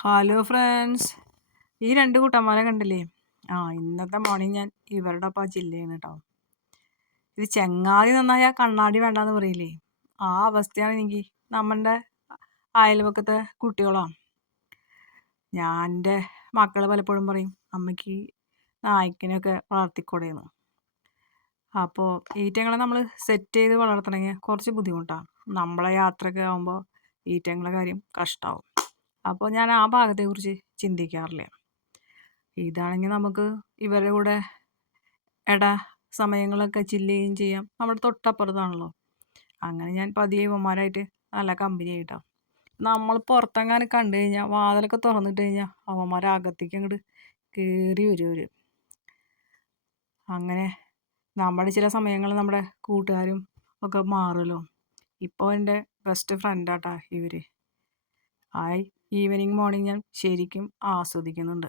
Hello friends, ഈ രണ്ട് കുട്ടന്മാരെ കണ്ടില്ലേ? ഇന്നത്തെ മോർണിംഗ് ഞാൻ ഇവരുടെ ഒപ്പം ചില്ല് കേട്ടോ. ഇത് ചെങ്ങാതി നന്നായ കണ്ണാടി വേണ്ടാന്ന് പറയില്ലേ, ആ അവസ്ഥയാണ് എനിക്ക് നമ്മളുടെ അയൽവക്കത്തെ കുട്ടികളാണ്. ഞാൻ എൻ്റെ മക്കൾ പലപ്പോഴും പറയും, അമ്മയ്ക്ക് നായ്ക്കിനെയൊക്കെ വളർത്തിക്കൂടെയെന്ന്. അപ്പോൾ ഈറ്റങ്ങളെ നമ്മൾ സെറ്റ് ചെയ്ത് വളർത്തണമെങ്കിൽ കുറച്ച് ബുദ്ധിമുട്ടാണ്. നമ്മളെ യാത്രയൊക്കെ ആകുമ്പോൾ ഈറ്റങ്ങളെ കാര്യം കഷ്ടമാവും. അപ്പോൾ ഞാൻ ആ ഭാഗത്തെക്കുറിച്ച് ചിന്തിക്കാറില്ല. ഇതാണെങ്കിൽ നമുക്ക് ഇവരുടെ കൂടെ സമയങ്ങളൊക്കെ ചില്ലുകയും ചെയ്യാം. നമ്മുടെ തൊട്ടപ്പുറത്താണല്ലോ. അങ്ങനെ ഞാൻ പതിയെ ഇവന്മാരായിട്ട് നല്ല കമ്പനി ആയിട്ടാണ്. നമ്മൾ പുറത്തെങ്ങാനും കണ്ടു കഴിഞ്ഞാൽ വാതിലൊക്കെ തുറന്നിട്ട് കഴിഞ്ഞാൽ അവന്മാരകത്തേക്ക് അങ്ങോട്ട് കയറി വരും. അങ്ങനെ നമ്മുടെ ചില സമയങ്ങളിൽ നമ്മുടെ കൂട്ടുകാരും ഒക്കെ മാറുമല്ലോ. ഇപ്പോൾ എൻ്റെ ബെസ്റ്റ് ഫ്രണ്ടാട്ടാ ഇവർ. ഈവനിങ് മോർണിംഗ് ഞാൻ ശരിക്കും ആസ്വദിക്കുന്നുണ്ട്.